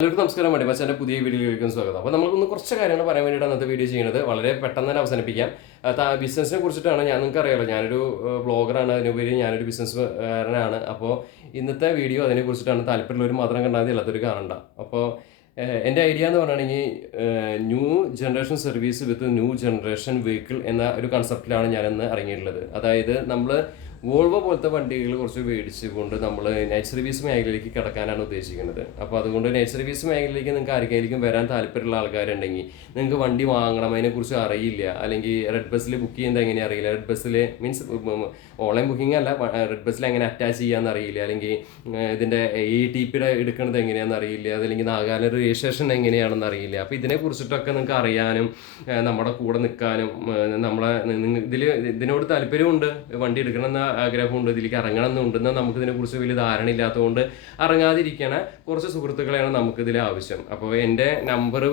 എല്ലാവർക്കും നമസ്കാരം. മടിമച്ചാൻ്റെ പുതിയ വീഡിയോയിലേക്ക് സ്വാഗതം. അപ്പോൾ നമുക്കൊന്ന് കുറച്ച് കാര്യങ്ങൾ പറയാൻ വേണ്ടിയിട്ട് അന്നത്തെ വീഡിയോ ചെയ്യുന്നത് വളരെ പെട്ടെന്ന് തന്നെ അവസാനിപ്പിക്കാം. ബിസിനസ്സിനെ കുറിച്ചിട്ടാണ്. നിങ്ങൾക്ക് അറിയാമല്ലോ, ഞാനൊരു ബ്ലോഗറാണ്, അതിനുപരി ഞാനൊരു ബിസിനസ്സുകാരനാണ്. അപ്പോൾ ഇന്നത്തെ വീഡിയോ അതിനെക്കുറിച്ചിട്ടാണ്. താല്പര്യമുള്ളവർ മാത്രം കണ്ടാൽ മതി, അല്ലാത്തൊരു കാണണ്ട. അപ്പോൾ എൻ്റെ ഐഡിയ എന്ന് പറയുകയാണെങ്കിൽ new generation service with new generation vehicle എന്ന ഒരു കൺസെപ്റ്റിലാണ് ഞാനിന്ന് ഇറങ്ങിയിട്ടുള്ളത്. അതായത് നമ്മൾ വോൾവോ പോലത്തെ വണ്ടികൾ കുറച്ച് മേടിച്ചുകൊണ്ട് നമ്മൾ നൈറ്റ് സർവീസ് മേഖലയിലേക്ക് കിടക്കാനാണ് ഉദ്ദേശിക്കുന്നത്. അപ്പോൾ അതുകൊണ്ട് നൈറ്റ് സർവീസ് മേഖലയിലേക്ക് നിങ്ങൾക്ക് ആർക്കെങ്കിലും വരാൻ താല്പര്യമുള്ള ആൾക്കാരുണ്ടെങ്കിൽ, നിങ്ങൾക്ക് വണ്ടി വാങ്ങണം, അതിനെക്കുറിച്ച് അറിയില്ല, അല്ലെങ്കിൽ റെഡ് ബസ്സിൽ ബുക്ക് ചെയ്യുന്നത് എങ്ങനെ അറിയില്ല, റെഡ് ബസ്സിൽ മീൻസ് ഓൺലൈൻ ബുക്കിംഗ് അല്ല, റെഡ് ബസ്സിൽ എങ്ങനെ അറ്റാച്ച് ചെയ്യാമെന്ന് അറിയില്ല, അല്ലെങ്കിൽ ഇതിൻ്റെ ATP എടുക്കുന്നത് എങ്ങനെയാണെന്ന് അറിയില്ല, അതല്ലെങ്കിൽ നാഗാലാൻഡ് രജിസ്ട്രേഷൻ എങ്ങനെയാണെന്ന് അറിയില്ല. അപ്പോൾ ഇതിനെക്കുറിച്ചിട്ടൊക്കെ നിങ്ങൾക്ക് അറിയാനും നമ്മുടെ കൂടെ നിൽക്കാനും ഇതിനോട് താല്പര്യമുണ്ട്, വണ്ടി എടുക്കണമെന്ന ആഗ്രഹമുണ്ട്, ഇതിലേക്ക് ഇറങ്ങണം എന്നുണ്ടെന്ന് നമുക്കിതിനെക്കുറിച്ച് വലിയ ധാരണ ഇല്ലാത്തതുകൊണ്ട് ഇറങ്ങാതിരിക്കണ കുറച്ച് സുഹൃത്തുക്കളെയാണ് നമുക്കിതിൽ ആവശ്യം. അപ്പോൾ എൻ്റെ നമ്പർ,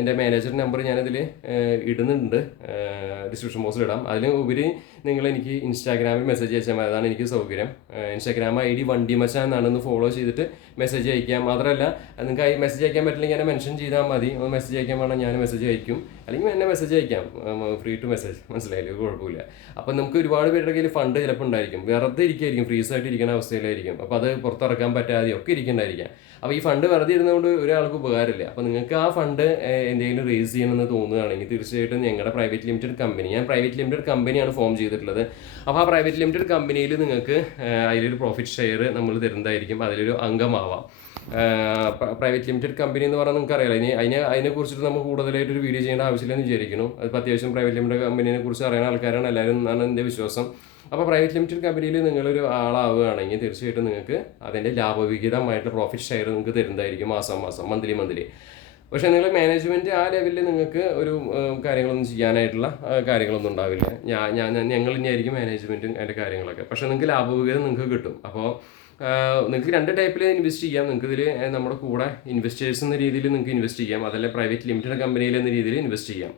എൻ്റെ മാനേജറിൻ്റെ നമ്പർ ഞാനിതിൽ ഇടുന്നുണ്ട്, ഡിസ്ക്രിപ്ഷൻ ബോക്സിൽ ഇടാം. അതിന് ഉപരി നിങ്ങൾ എനിക്ക് ഇൻസ്റ്റാഗ്രാമിൽ മെസ്സേജ് അയച്ചാൽ മതി, അതാണ് എനിക്ക് സൗകര്യം. ഇൻസ്റ്റാഗ്രാം ID വണ്ടിമച്ചാൻ എന്നാണ്, ഫോളോ ചെയ്തിട്ട് മെസ്സേജ് അയക്കാം. മാത്രമല്ല, നിങ്ങൾക്ക് മെസ്സേജ് അയക്കാൻ പറ്റില്ലെങ്കിൽ എന്നെ മെൻഷൻ ചെയ്താൽ മതി. മെസ്സേജ് അയക്കാൻ വേണം ഞാൻ മെസ്സേജ് അയക്കും, അല്ലെങ്കിൽ എന്നെ മെസ്സേജ് അയക്കാം, ഫ്രീ ടു മെസ്സേജ്, മനസ്സിലായില്ലേ, കുഴപ്പമില്ല. അപ്പം നമുക്ക് ഒരുപാട് പേരുടെ കയ്യിൽ ഫണ്ട് ചിലപ്പോൾ ഉണ്ടായിരിക്കും, വെറുതെ ഇരിക്കുകയായിരിക്കും, ഫ്രീസായിട്ട് ഇരിക്കുന്ന അവസ്ഥയിലായിരിക്കും. അപ്പോൾ അത് പുറത്തിറക്കാൻ പറ്റാതെ ഒക്കെ ഇരിക്കുന്നുണ്ടായിരിക്കാം. അപ്പോൾ ഈ ഫണ്ട് വെറുതെ ഇരുന്നുകൊണ്ട് ഒരാൾക്ക് ഉപകാരമില്ല. അപ്പോൾ നിങ്ങൾക്ക് ആ ഫണ്ട് എന്തെങ്കിലും റേസ് ചെയ്യണമെന്ന് തോന്നുകയാണെങ്കിൽ തീർച്ചയായിട്ടും ഞങ്ങളുടെ പ്രൈവറ്റ് ലിമിറ്റഡ് കമ്പനി, ഞാൻ പ്രൈവറ്റ് ലിമിറ്റഡ് കമ്പനിയാണ് ഫോം ചെയ്തിട്ടുള്ളത്. അപ്പോൾ ആ പ്രൈവറ്റ് ലിമിറ്റഡ് കമ്പനിയിൽ നിങ്ങൾക്ക് അതിലൊരു പ്രോഫിറ്റ് ഷെയർ നമ്മൾ തരുന്നതായിരിക്കും, അതിലൊരു അംഗമാവാം. പ്രൈവറ്റ് ലിമിറ്റഡ് കമ്പനി എന്ന് പറഞ്ഞാൽ നിങ്ങൾക്ക് അറിയാലോ, അതിനെക്കുറിച്ചിട്ട് നമുക്ക് കൂടുതലായിട്ടൊരു വീഡിയോ ചെയ്യേണ്ട ആവശ്യമില്ലെന്ന് വിചാരിക്കുന്നു. അതിപ്പോൾ അത്യാവശ്യം പ്രൈവറ്റ് ലിമിറ്റഡ് കമ്പനിയെ കുറിച്ച് അറിയുന്ന ആൾക്കാരാണ് എല്ലാവരും എന്നാണ് എൻ്റെ വിശ്വാസം. അപ്പോൾ പ്രൈവറ്റ് ലിമിറ്റഡ് കമ്പനിയിൽ നിങ്ങളൊരു ആളാവുകയാണെങ്കിൽ തീർച്ചയായിട്ടും നിങ്ങൾക്ക് അതിൻ്റെ ലാഭവിഹിതമായിട്ട് പ്രോഫിറ്റ് ഷെയർ നിങ്ങൾക്ക് തരുന്നതായിരിക്കും മാസം മന്ത്ലി. പക്ഷേ നിങ്ങൾ മാനേജ്മെൻറ്റ് ആ ലെവലിൽ നിങ്ങൾക്ക് ഒരു കാര്യങ്ങളൊന്നും ചെയ്യാനായിട്ടുള്ള കാര്യങ്ങളൊന്നും ഉണ്ടാവില്ല. ഞങ്ങൾ തന്നെയായിരിക്കും മാനേജ്മെൻറ്റും അതിൻ്റെ കാര്യങ്ങളൊക്കെ. പക്ഷേ നിങ്ങൾക്ക് ലാഭവിഹിതം നിങ്ങൾക്ക് കിട്ടും. അപ്പോൾ നിങ്ങൾക്ക് രണ്ട് ടൈപ്പിൽ ഇൻവെസ്റ്റ് ചെയ്യാം. നിങ്ങൾക്ക് ഇതിൽ നമ്മുടെ കൂടെ ഇൻവെസ്റ്റേഴ്സ് എന്ന രീതിയിൽ നിങ്ങൾക്ക് ഇൻവെസ്റ്റ് ചെയ്യാം, അതല്ല പ്രൈവറ്റ് ലിമിറ്റഡ് കമ്പനിയിൽ എന്ന രീതിയിൽ ഇൻവെസ്റ്റ് ചെയ്യാം.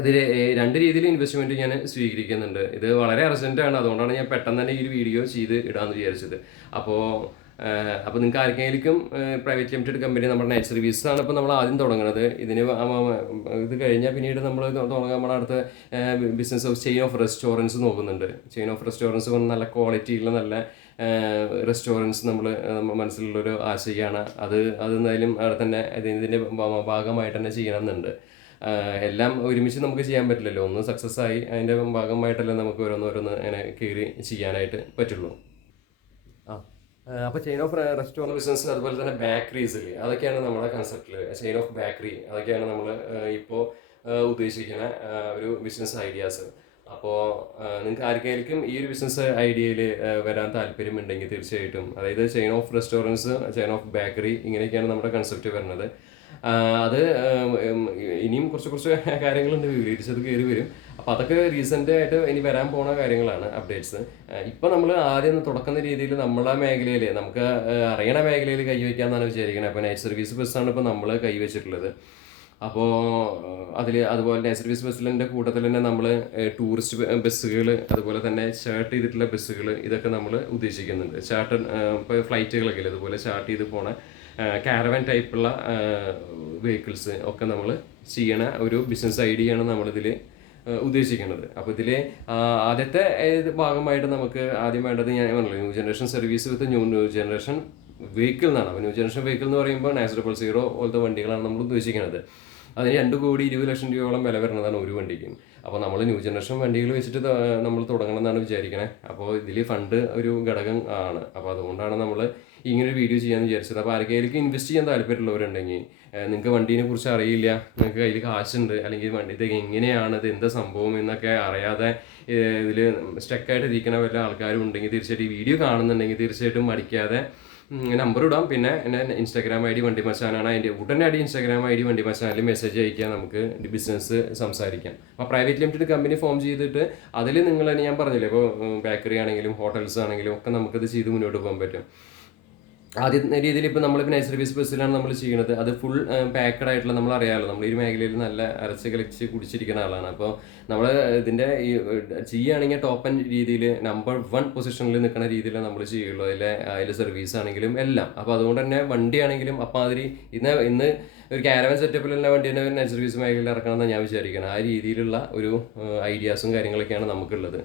ഇതിൽ രണ്ട് രീതിയിൽ ഇൻവെസ്റ്റ്മെൻറ്റ് ഞാൻ സ്വീകരിക്കുന്നുണ്ട്. ഇത് വളരെ അർജൻറ്റാണ്, അതുകൊണ്ടാണ് ഞാൻ പെട്ടെന്ന് തന്നെ ഈ ഒരു വീഡിയോ ചെയ്ത് ഇടാമെന്ന് വിചാരിച്ചത്. അപ്പോൾ നിങ്ങൾക്ക് ആർക്കെങ്കിലും പ്രൈവറ്റ് ലിമിറ്റഡ് കമ്പനി, നമ്മുടെ നൈറ്റ് സർവീസാണ് ഇപ്പോൾ നമ്മൾ ആദ്യം തുടങ്ങുന്നത്. ഇത് കഴിഞ്ഞാൽ പിന്നീട് നമ്മൾ തുടങ്ങാൻ നമ്മുടെ അടുത്ത business of chain of restaurants നോക്കുന്നുണ്ട്. ചെയിൻ ഓഫ് റെസ്റ്റോറൻറ്റ്സ് നല്ല ക്വാളിറ്റിയുള്ള നല്ല റെസ്റ്റോറൻറ്റ്സ് നമ്മൾ മനസ്സിലുള്ളൊരു ആശയമാണ്. അതെന്തായാലും അവിടെ തന്നെ ഇതിൻ്റെ ഭാഗമായിട്ട് തന്നെ ചെയ്യണമെന്നുണ്ട്. എല്ലാം ഒരുമിച്ച് നമുക്ക് ചെയ്യാൻ പറ്റില്ലല്ലോ. ഒന്ന് സക്സസ് ആയി അതിൻ്റെ ഭാഗമായിട്ടല്ലേ നമുക്ക് ഓരോന്നോരോന്ന് അങ്ങനെ കയറി ചെയ്യാനായിട്ട് പറ്റുള്ളൂ. അപ്പോൾ ചെയിൻ ഓഫ് റെസ്റ്റോറൻറ്റ് ബിസിനസ്, അതുപോലെ തന്നെ ബേക്കറീസിൽ, അതൊക്കെയാണ് നമ്മുടെ കൺസെപ്റ്റിൽ. ചെയിൻ ഓഫ് ബേക്കറി, അതൊക്കെയാണ് നമ്മൾ ഇപ്പോൾ ഉദ്ദേശിക്കുന്ന ഒരു ബിസിനസ് ഐഡിയാസ്. അപ്പോൾ നിങ്ങൾക്ക് ആർക്കെങ്കിലും ഈ ഒരു ബിസിനസ് ഐഡിയയിൽ വരാൻ താല്പര്യമുണ്ടെങ്കിൽ തീർച്ചയായിട്ടും, അതായത് chain of restaurants, chain of bakery, ഇങ്ങനെയൊക്കെയാണ് നമ്മുടെ കൺസെപ്റ്റ് വരുന്നത്. അത് ഇനിയും കുറച്ച് കാര്യങ്ങളുണ്ട്, വിവരിച്ചത് കയറി വരും. അപ്പോൾ അതൊക്കെ റീസെൻ്റ് ആയിട്ട് ഇനി വരാൻ പോണ കാര്യങ്ങളാണ്, അപ്ഡേറ്റ്സ്. ഇപ്പോൾ നമ്മൾ ആദ്യം തുടക്കുന്ന രീതിയിൽ നമ്മളെ മേഖലയിൽ, നമുക്ക് അറിയണ മേഖലയിൽ കൈവയ്ക്കാമെന്നാണ് വിചാരിക്കുന്നത്. അപ്പോൾ നൈറ്റ് സർവീസ് ബസ്സാണ് ഇപ്പോൾ നമ്മൾ കൈവച്ചിട്ടുള്ളത്. അപ്പോൾ അതുപോലെ നൈറ്റ് സർവീസ് ബസ്സിൻ്റെ കൂട്ടത്തിൽ തന്നെ നമ്മൾ ടൂറിസ്റ്റ് ബസ്സുകൾ, അതുപോലെ തന്നെ ചാർട്ട് ചെയ്തിട്ടുള്ള ബസ്സുകൾ, ഇതൊക്കെ നമ്മൾ ഉദ്ദേശിക്കുന്നുണ്ട്. ഇപ്പോൾ ഫ്ലൈറ്റുകളൊക്കെ ഇല്ല, അതുപോലെ ചാർട്ട് ചെയ്ത് പോണ കാരവൻ ടൈപ്പുള്ള വെഹിക്കിൾസ് ഒക്കെ നമ്മൾ ചെയ്യണ ഒരു ബിസിനസ് ഐഡിയയാണ് നമ്മളിതിൽ ഉദ്ദേശിക്കുന്നത്. അപ്പോൾ ഇതിൽ ആദ്യത്തെ ഭാഗമായിട്ട് നമുക്ക് ആദ്യം വേണ്ടത്, ഞാൻ പറഞ്ഞില്ല, new generation service with new generation vehicle എന്നാണ്. അപ്പോൾ ന്യൂ ജനറേഷൻ വെഹിക്കിൾ എന്ന് പറയുമ്പോൾ നാച്ചുറൽ 0 പോലത്തെ വണ്ടികളാണ് നമ്മൾ ഉദ്ദേശിക്കുന്നത്. അതിന് 2,20,00,000 രൂപയോളം വില വരുന്നതാണ് ഒരു വണ്ടിക്ക്. അപ്പോൾ നമ്മൾ ന്യൂ ജനറേഷൻ വണ്ടികൾ വെച്ചിട്ട് നമ്മൾ തുടങ്ങണമെന്നാണ് വിചാരിക്കണേ. അപ്പോൾ ഇതിൽ ഫണ്ട് ഒരു ഘടകം ആണ്. അപ്പോൾ അതുകൊണ്ടാണ് നമ്മൾ ഇങ്ങനൊരു വീഡിയോ ചെയ്യാമെന്ന് വിചാരിച്ചത്. അപ്പോൾ ആർക്കെങ്കിലും ഇൻവെസ്റ്റ് ചെയ്യാൻ താല്പര്യമുള്ളവരുണ്ടെങ്കിൽ, നിങ്ങൾക്ക് വണ്ടീനെ കുറിച്ച് അറിയില്ല, നിങ്ങൾക്ക് കയ്യിൽ കാശുണ്ട്, അല്ലെങ്കിൽ വണ്ടി ഇത് എങ്ങനെയാണ്, ഇത് എന്താ സംഭവം എന്നൊക്കെ അറിയാതെ ഇതിൽ സ്റ്റക്കായിട്ട് ഇരിക്കുന്ന വല്ല ആൾക്കാരും ഉണ്ടെങ്കിൽ, തീർച്ചയായിട്ടും ഈ വീഡിയോ കാണുന്നുണ്ടെങ്കിൽ തീർച്ചയായിട്ടും മടിക്കാതെ നമ്പർ ഇടാം. പിന്നെ എൻ്റെ ഇൻസ്റ്റാഗ്രാം ID വണ്ടിമച്ചാനാണ്. അതിൻ്റെ ഉടനടി ഇൻസ്റ്റാഗ്രാം ID വണ്ടിമച്ചാനിൽ മെസ്സേജ് അയക്കുക, നമുക്ക് ബിസിനസ് സംസാരിക്കാം. അപ്പോൾ പ്രൈവറ്റ് ലിമിറ്റഡ് കമ്പനി ഫോം ചെയ്തിട്ട് അതിൽ നിങ്ങൾ തന്നെ, ഞാൻ പറഞ്ഞില്ലേ, ഇപ്പോൾ ബേക്കറി ആണെങ്കിലും ഹോട്ടൽസ് ആണെങ്കിലും ഒക്കെ നമുക്കത് ചെയ്ത് മുന്നോട്ട് പോകാൻ പറ്റും. ആദ്യം രീതിയിൽ ഇപ്പോൾ നമ്മളിപ്പോൾ നൈറ്റ് സർവീസ് ബസ്സിലാണ് നമ്മൾ ചെയ്യുന്നത്. അത് ഫുൾ പാക്കഡ് ആയിട്ടുള്ള, നമ്മളറിയാമല്ലോ, നമ്മൾ ഈ മേഖലയിൽ നല്ല അരച്ച് കളിച്ച് കുടിച്ചിരിക്കുന്ന ആളാണ്. അപ്പോൾ നമ്മൾ ഇതിൻ്റെ ഈ ചെയ്യുകയാണെങ്കിൽ ടോപ്പ് ആൻഡ് രീതിയിൽ നമ്പർ 1 പൊസിഷനിൽ നിൽക്കുന്ന രീതിയിൽ നമ്മൾ ചെയ്യുള്ളൂ. അതിലെ സർവീസ് ആണെങ്കിലും എല്ലാം. അപ്പോൾ അതുകൊണ്ട് തന്നെ വണ്ടിയാണെങ്കിലും അപ്പാതിരി ഇന്ന് ഒരു കാരവൻ സെറ്റപ്പിലുള്ള വണ്ടി തന്നെ നൈറ്റ് സർവീസ് മേഖലയിൽ ഇറക്കണമെന്ന് ഞാൻ വിചാരിക്കണം. ആ രീതിയിലുള്ള ഒരു ഐഡിയാസും കാര്യങ്ങളൊക്കെയാണ് നമുക്കുള്ളത്.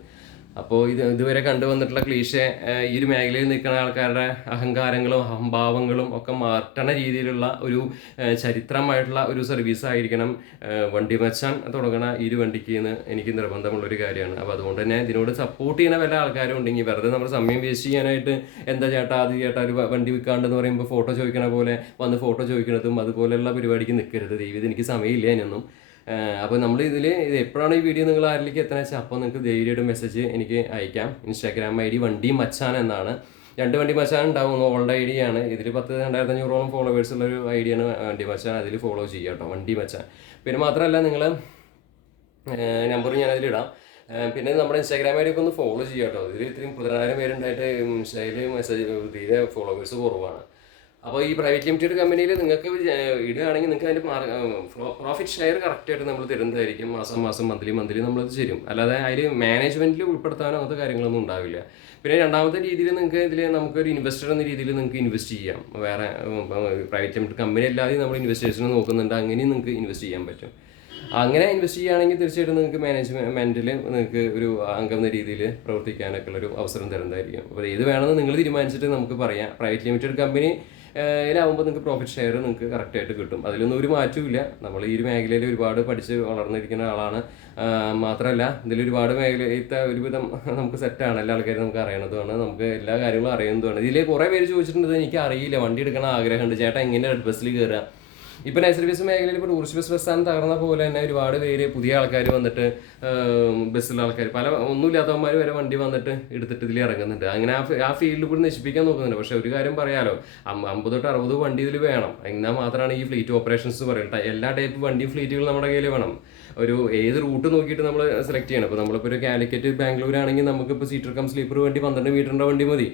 അപ്പോൾ ഇതുവരെ കണ്ടുവന്നിട്ടുള്ള ക്ലീഷേ ഈ ഒരു മേഖലയിൽ നിൽക്കുന്ന ആൾക്കാരുടെ അഹങ്കാരങ്ങളും അഹംഭാവങ്ങളും ഒക്കെ മാറ്റണ രീതിയിലുള്ള ഒരു ചരിത്രമായിട്ടുള്ള ഒരു സർവീസ് ആയിരിക്കണം വണ്ടി മച്ചാൻ തുടങ്ങണ ഈ ഒരു വണ്ടിക്ക് എന്ന് എനിക്ക് നിർബന്ധമുള്ളൊരു കാര്യമാണ്. അപ്പോൾ അതുകൊണ്ട് തന്നെ ഇതിനോട് സപ്പോർട്ട് ചെയ്യുന്ന വല്ല ആൾക്കാരും ഉണ്ടെങ്കിൽ വെറുതെ നമ്മുടെ സമയം വേസ്റ്റ് ചെയ്യാനായിട്ട് എന്താ ചേട്ടാ അത് ചേട്ടാ ഒരു വണ്ടി വിൽക്കാണ്ടെന്ന് പറയുമ്പോൾ ഫോട്ടോ ചോദിക്കണ പോലെ വന്ന് ഫോട്ടോ ചോദിക്കുന്നതും അതുപോലെയുള്ള പരിപാടിക്ക് നിൽക്കരുത്. ദൈവം എനിക്ക് സമയമില്ല അതിനൊന്നും. അപ്പോൾ നമ്മൾ ഇത് എപ്പോഴാണ് ഈ വീഡിയോ നിങ്ങൾ ആരിലേക്ക് എത്തണം വെച്ചാൽ അപ്പോൾ നിങ്ങൾക്ക് ധൈര്യമായിട്ട് മെസ്സേജ് എനിക്ക് അയക്കാം. ഇൻസ്റ്റാഗ്രാം ID വണ്ടി മച്ചാൻ എന്നാണ്. 2 വണ്ടി മച്ചാൻ ഉണ്ടാവും. ഓൾഡ് ID ആണ്. ഇതിൽ 2,500ഓളം ഫോളോവേഴ്സ് ഉള്ളൊരു ID ആണ് വണ്ടി മച്ചാൻ. അതിൽ ഫോളോ ചെയ്യുക കേട്ടോ, വണ്ടി മച്ചാൻ. പിന്നെ മാത്രമല്ല നിങ്ങൾ നമ്പർ ഞാനതിലിടാം. പിന്നെ നമ്മുടെ ഇൻസ്റ്റാഗ്രാം ID ഒക്കെ ഒന്ന് ഫോളോ ചെയ്യുക കേട്ടോ. ഇതിൽ ഇത്രയും 10,000 പേരുണ്ടായിട്ട് ഇൻസ്റ്റയിൽ മെസ്സേജ് തീരെ ഫോളോവേഴ്സ് കുറവാണ്. അപ്പോൾ ഈ പ്രൈവറ്റ് ലിമിറ്റഡ് കമ്പനിയിൽ നിങ്ങൾക്ക് ഇടുകയാണെങ്കിൽ നിങ്ങൾക്ക് അതിൻ്റെ പ്രോഫിറ്റ് ഷെയർ കറക്റ്റായിട്ട് നമ്മൾ തരുന്നതായിരിക്കും. മാസം മന്ത്ലി നമ്മളത് തരും. അല്ലാതെ അതിൽ മാനേജ്മെൻറ്റിൽ ഉൾപ്പെടുത്താനോ അങ്ങനത്തെ കാര്യങ്ങളൊന്നും ഉണ്ടാവില്ല. പിന്നെ രണ്ടാമത്തെ രീതിയിൽ നിങ്ങൾക്ക് ഇതിൽ നമുക്കൊരു ഇൻവെസ്റ്റർ എന്ന രീതിയിൽ നിങ്ങൾക്ക് ഇൻവെസ്റ്റ് ചെയ്യാം. വേറെ പ്രൈവറ്റ് ലിമിറ്റഡ് കമ്പനി അല്ലാതെ നമ്മൾ ഇൻവെസ്റ്റേഴ്സിനെ നോക്കുന്നുണ്ട്, അങ്ങനെയും നിങ്ങൾക്ക് ഇൻവെസ്റ്റ് ചെയ്യാൻ പറ്റും. അങ്ങനെ ഇൻവെസ്റ്റ് ചെയ്യുകയാണെങ്കിൽ തീർച്ചയായിട്ടും നിങ്ങൾക്ക് മാനേജ്മെൻറ്റിൽ നിങ്ങൾക്ക് ഒരു അംഗം എന്ന രീതിയിൽ പ്രവർത്തിക്കാനൊക്കെ ഉള്ളൊരു അവസരം തരുന്നതായിരിക്കും. അപ്പോൾ ഇത് വേണമെന്ന് നിങ്ങൾ തീരുമാനിച്ചിട്ട് നമുക്ക് പറയാം. പ്രൈവറ്റ് ലിമിറ്റഡ് കമ്പനി ഇതിലാവുമ്പോൾ നിങ്ങൾക്ക് പ്രോഫിറ്റ് ഷെയർ നിങ്ങൾക്ക് കറക്റ്റായിട്ട് കിട്ടും. അതിലൊന്നും ഒരു മാറ്റവും. നമ്മൾ ഈ ഒരു മേഖലയിൽ ഒരുപാട് പഠിച്ച് വളർന്നിരിക്കുന്ന ആളാണ്. മാത്രമല്ല ഇതിലൊരുപാട് മേഖലയിലത്തെ ഒരുവിധം നമുക്ക് സെറ്റാണ്. എല്ലാ ആൾക്കാരും നമുക്ക് അറിയണതുമാണ്, നമുക്ക് എല്ലാ കാര്യങ്ങളും അറിയുന്നതുമാണ്. ഇതിൽ കുറേ പേര് ചോദിച്ചിട്ടുണ്ട്, എനിക്ക് അറിയില്ല, വണ്ടി എടുക്കണം ആഗ്രഹമുണ്ട് ചേട്ടാ, എങ്ങനെ റെഡ് ബസ്സിൽ കയറുക. ഇപ്പോൾ നൈറ്റ് സർവീസ് മേഖലയിൽ ഇപ്പോൾ ടൂറിസ്റ്റ് ബസ് പ്രസ്ഥാനം തകർന്ന പോലെ തന്നെ ഒരുപാട് പേര് പുതിയ ആൾക്കാർ വന്നിട്ട് ബസ്സിലെ ആൾക്കാർ ഒന്നുമില്ലാത്തവന്മാർ വരെ വണ്ടി വന്നിട്ട് എടുത്തിട്ട് ഇതിൽ ഇറങ്ങുന്നുണ്ട്. അങ്ങനെ ആ ഫീൽഡിൽ കൂടി നശിപ്പിക്കാൻ നോക്കുന്നുണ്ട്. പക്ഷേ ഒരു കാര്യം പറയാലോ, 50 തൊട്ട് 60 വണ്ടി ഇതിൽ വേണം. എന്നാൽ മാത്രമാണ് ഈ ഫ്ലീറ്റ് ഓപ്പറേഷൻസ് പറയുന്നത്. എല്ലാ ടൈപ്പ് വണ്ടി ഫ്ലീറ്റുകൾ നമ്മുടെ കയ്യിൽ വേണം. ഏത് റൂട്ട് നോക്കിയിട്ട് നമ്മൾ സെലക്ട് ചെയ്യണം. ഇപ്പോൾ നമ്മളിപ്പോൾ ഒരു കാലിക്കറ്റ് ബാംഗ്ലൂർ ആണെങ്കിൽ നമുക്കിപ്പോൾ സീറ്റർ കം സ്ലീപ്പർ വണ്ടി 12 മീറ്ററിൻ്റെ വണ്ടി മതി.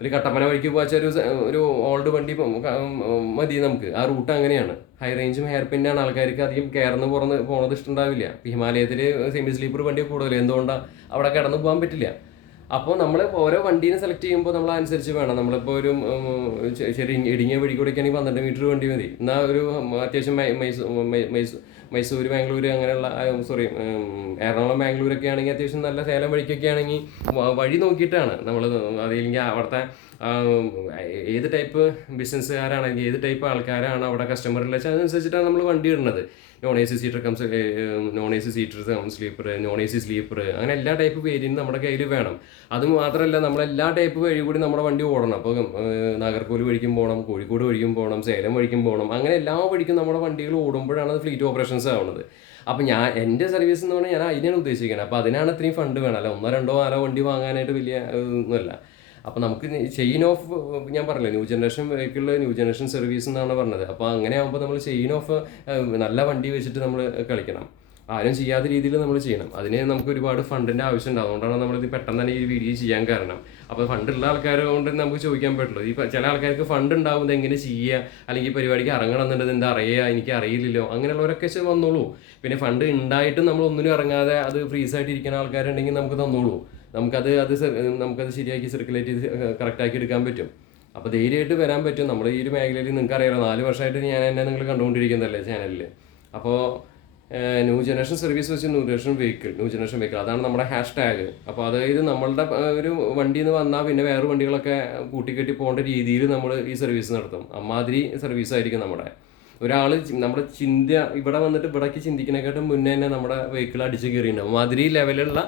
ഒരു കട്ടപ്പന വഴിക്ക് പോകാച്ചാൽ ഒരു ഓൾഡ് വണ്ടി മതി നമുക്ക്. ആ റൂട്ട് അങ്ങനെയാണ്. ഹൈ റേഞ്ചും ഹെയർ പിന്നാണ്. ആൾക്കാർക്ക് അധികം കയറുന്ന പോകുന്നത് ഇഷ്ടമുണ്ടാവില്ല. ഹിമാലയത്തിൽ സെമി സ്ലീപ്പർ വണ്ടി കൂടുതൽ. എന്തുകൊണ്ടാണ് അവിടെ കിടന്നു പോകാൻ പറ്റില്ല. അപ്പോൾ നമ്മൾ ഓരോ വണ്ടീനെ സെലക്ട് ചെയ്യുമ്പോൾ നമ്മൾ അനുസരിച്ച് വേണം. നമ്മളിപ്പോൾ ഒരു ചെറിയ ഇടുങ്ങിയ വഴി കൂടെയൊക്കെയാണെങ്കിൽ 12 മീറ്റർ വണ്ടി മതി. എന്നാൽ ഒരു അത്യാവശ്യം മൈസൂർ ബാംഗ്ലൂർ അങ്ങനെയുള്ള എറണാകുളം ബാംഗ്ലൂരൊക്കെ ആണെങ്കിൽ അത്യാവശ്യം നല്ല സേലം വഴിക്കൊക്കെ ആണെങ്കിൽ വഴി നോക്കിയിട്ടാണ് നമ്മൾ. അതില്ലെങ്കിൽ അവിടുത്തെ ഏത് ടൈപ്പ് ബിസിനസ്സുകാരാണെങ്കിൽ ഏത് ടൈപ്പ് ആൾക്കാരാണ് അവിടെ കസ്റ്റമറിൽ വെച്ചാൽ അതനുസരിച്ചിട്ടാണ് നമ്മൾ വണ്ടി ഇടുന്നത്. Non AC seater non AC seater sleeper, non AC sleeper, അങ്ങനെ എല്ലാ ടൈപ്പ് വേരിയൻറ്റ് നമ്മുടെ കയ്യിൽ വേണം. അതുമാത്രമല്ല നമ്മളെല്ലാ ടൈപ്പ് വഴി കൂടി നമ്മുടെ വണ്ടി ഓടണം. അപ്പോൾ നാഗർകോവിൽ വഴിക്കും പോകണം, കോഴിക്കോട് വഴിക്കും പോകണം, സേലം വഴിക്കും പോകണം. അങ്ങനെ എല്ലാ വഴിക്കും നമ്മുടെ വണ്ടികൾ ഓടുമ്പോഴാണ് അത് ഫ്ലീറ്റ് ഓപ്പറേഷൻസ് ആവുന്നത്. അപ്പോൾ എൻ്റെ സർവീസ് എന്ന് പറഞ്ഞാൽ ഞാൻ അതിനാണ് ഉദ്ദേശിക്കുന്നത്. അപ്പോൾ അതിനാണ് ഇത്രയും ഫണ്ട് വേണം. അല്ല 1, 2, 4 വണ്ടി വാങ്ങാനായിട്ട് വലിയ ഒന്നുമല്ല. അപ്പോൾ നമുക്ക് ചെയിൻ ഓഫ്, ഞാൻ പറഞ്ഞില്ല, new generation vehicle new generation service എന്നാണ് പറഞ്ഞത്. അപ്പോൾ അങ്ങനെ ആകുമ്പോൾ നമ്മൾ ചെയിൻ ഓഫ് നല്ല വണ്ടി വെച്ചിട്ട് നമ്മൾ കളിക്കണം. ആരും ചെയ്യാത്ത രീതിയിൽ നമ്മൾ ചെയ്യണം. അതിന് നമുക്ക് ഒരുപാട് ഫണ്ടിൻ്റെ ആവശ്യമുണ്ട്. അതുകൊണ്ടാണ് നമ്മളിത് പെട്ടെന്ന് തന്നെ ഈ വീഡിയോ ചെയ്യാൻ കാരണം. അപ്പോൾ ഫണ്ടുള്ള ആൾക്കാരെ കൊണ്ട് നമുക്ക് ചോദിക്കാൻ പറ്റുള്ളൂ. ഇപ്പോൾ ചില ആൾക്കാർക്ക് ഫണ്ട് ഉണ്ടാവുന്നത് എങ്ങനെ ചെയ്യുക, അല്ലെങ്കിൽ പരിപാടിക്ക് ഇറങ്ങണമെന്നുള്ളത് എന്താ അറിയുക, എനിക്ക് അറിയില്ലല്ലോ, അങ്ങനെയുള്ളവരൊക്കെ വന്നോളൂ. പിന്നെ ഫണ്ട് ഉണ്ടായിട്ടും നമ്മൾ ഒന്നിനും ഇറങ്ങാതെ അത് ഫ്രീസായിട്ട് ഇരിക്കുന്ന ആൾക്കാരുണ്ടെങ്കിൽ നമുക്ക് തന്നോളൂ. നമുക്കത് ശരിയാക്കി സർക്കുലേറ്റ് ചെയ്ത് കറക്റ്റാക്കി എടുക്കാൻ പറ്റും. അപ്പോൾ ധൈര്യമായിട്ട് വരാൻ പറ്റും. നമ്മൾ ഈ ഒരു മേഖലയിൽ നിങ്ങൾക്ക് അറിയാലോ, 4 വർഷമായിട്ട് നിങ്ങൾ കണ്ടുകൊണ്ടിരിക്കുന്നതല്ലേ ചാനലിൽ. അപ്പോൾ ന്യൂ ജനറേഷൻ സർവീസ് വെച്ച് ന്യൂ ജനറേഷൻ വെഹിക്കിൾ അതാണ് നമ്മുടെ #. അപ്പോൾ അതായത് നമ്മളുടെ ഒരു വണ്ടിയിൽ നിന്ന് വന്നാൽ പിന്നെ വേറെ വണ്ടികളൊക്കെ കൂട്ടിക്കെട്ടി പോകേണ്ട രീതിയിൽ നമ്മൾ ഈ സർവീസ് നടത്തും. അമ്മാതിരി സർവീസ് ആയിരിക്കും നമ്മുടെ. ഒരാൾ നമ്മുടെ ഇവിടെ വന്നിട്ട് ഇവിടേക്ക് ചിന്തിക്കുന്നതിനെക്കാട്ടും മുന്നേ തന്നെ നമ്മുടെ വെഹിക്കിൾ അടിച്ച് കയറിയിട്ടുണ്ടാവും. അമ്മാതിരി ലെവലുള്ള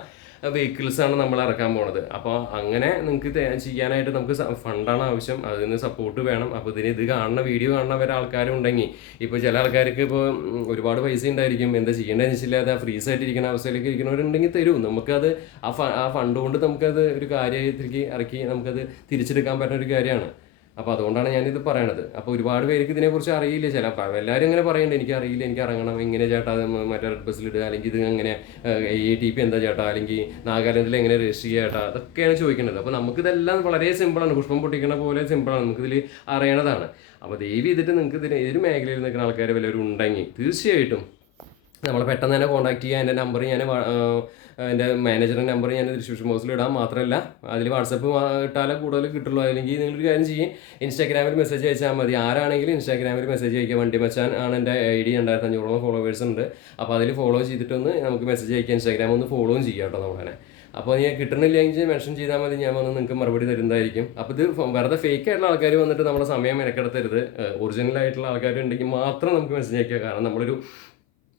വെഹിക്കിൾസാണ് നമ്മൾ ഇറക്കാൻ പോണത്. അപ്പോൾ അങ്ങനെ നിങ്ങൾക്ക് ചെയ്യാനായിട്ട് നമുക്ക് ഫണ്ടാണ് ആവശ്യം, അതിന് സപ്പോർട്ട് വേണം. അപ്പോൾ ഇത് വീഡിയോ കാണുന്ന വരെ ആൾക്കാരുണ്ടെങ്കിൽ, ഇപ്പോൾ ചില ആൾക്കാർക്ക് ഇപ്പോൾ ഒരുപാട് പൈസ ഉണ്ടായിരിക്കും, എന്താ ചെയ്യേണ്ടതെന്ന് വെച്ചില്ലാതെ ഫ്രീസായിട്ട് ഇരിക്കുന്ന അവസ്ഥയിലേക്ക് ഇരിക്കുന്നവരുണ്ടെങ്കിൽ തരും. നമുക്കത് ആ ഫണ്ട് കൊണ്ട് നമുക്കത് ഒരു കാര്യത്തിലേക്ക് ഇറക്കി നമുക്കത് തിരിച്ചെടുക്കാൻ പറ്റുന്ന ഒരു കാര്യമാണ്. അപ്പോൾ അതുകൊണ്ടാണ് ഞാനിത് പറയണത്. അപ്പോൾ ഒരുപാട് പേർക്ക് ഇതിനെക്കുറിച്ച് അറിയില്ല. എല്ലാവരും ഇങ്ങനെ പറയുന്നുണ്ട്, എനിക്ക് അറിയില്ല, എനിക്ക് ഇറങ്ങണം, എങ്ങനെ ചേട്ടാ മറ്റേ റെഡ് ബസ്സിലിടുക, അല്ലെങ്കിൽ ഇത് എങ്ങനെ ATP എന്താ ചേട്ടാ, അല്ലെങ്കിൽ നാഗാലാൻഡിൽ എങ്ങനെ രജിസ്റ്റർ ചെയ്യുക ചേട്ടാ, അതൊക്കെയാണ് ചോദിക്കുന്നത്. അപ്പോൾ നമുക്കിതെല്ലാം വളരെ സിമ്പിളാണ്, പുഷ്പം പൊട്ടിക്കണ പോലെ സിമ്പിളാണ്, നമുക്കിതിൽ അറിയണതാണ്. അപ്പോൾ ദയവ് ചെയ്തിട്ട് നിങ്ങൾക്ക് ഇതിന് ഏതൊരു മേഖലയിൽ നിൽക്കുന്ന ആൾക്കാർ വല്ലവരും ഉണ്ടെങ്കിൽ തീർച്ചയായിട്ടും നമ്മൾ പെട്ടെന്ന് തന്നെ കോൺടാക്ട് ചെയ്യുക. എൻ്റെ നമ്പർ ഞാൻ എൻ്റെ മാനേജറിൻ്റെ നമ്പർ ഞാൻ ഡിസ്ക്രിപ്ഷൻ ബോക്സിൽ ഇടാം. മാത്രമല്ല അതിൽ വാട്സപ്പ് ഇട്ടാലേ കൂടുതൽ കിട്ടുള്ളൂ. അല്ലെങ്കിൽ നിങ്ങളൊരു കാര്യം ചെയ്യും, ഇൻസ്റ്റാഗ്രാമിൽ മെസ്സേജ് അയച്ചാൽ മതി. ആരാണെങ്കിലും ഇൻസ്റ്റാഗ്രാമിൽ മെസ്സേജ് അയക്കുക. വണ്ടി മച്ചാൻ ആണ് എൻ്റെ ID, 2500 ഫോളോവേഴ്സ് ഉണ്ട്. അപ്പോൾ അതിൽ ഫോളോ ചെയ്തിട്ടൊന്ന് നമുക്ക് മെസ്സേജ് അയക്കുക. ഇൻസ്റ്റാഗ്രാം ഒന്ന് ഫോളോയും ചെയ്യാം കേട്ടോ നമ്മളെ. അപ്പോൾ ഞാൻ കിട്ടണില്ലെങ്കിൽ മെൻഷൻ ചെയ്താൽ മതി, ഞാൻ വന്ന് നിങ്ങൾക്ക് മറുപടി തരുന്നതായിരിക്കും. അപ്പോൾ ഇത് വെറുതെ ഫേക്ക് ആയിട്ടുള്ള ആൾക്കാർ വന്നിട്ട് നമ്മുടെ സമയം മെനക്കെടുത്തരുത്. ഒറിജിനൽ ആയിട്ടുള്ള ആൾക്കാർ ഉണ്ടെങ്കിൽ മാത്രം നമുക്ക് മെസ്സേജ് അയക്കുക. കാരണം നമ്മളൊരു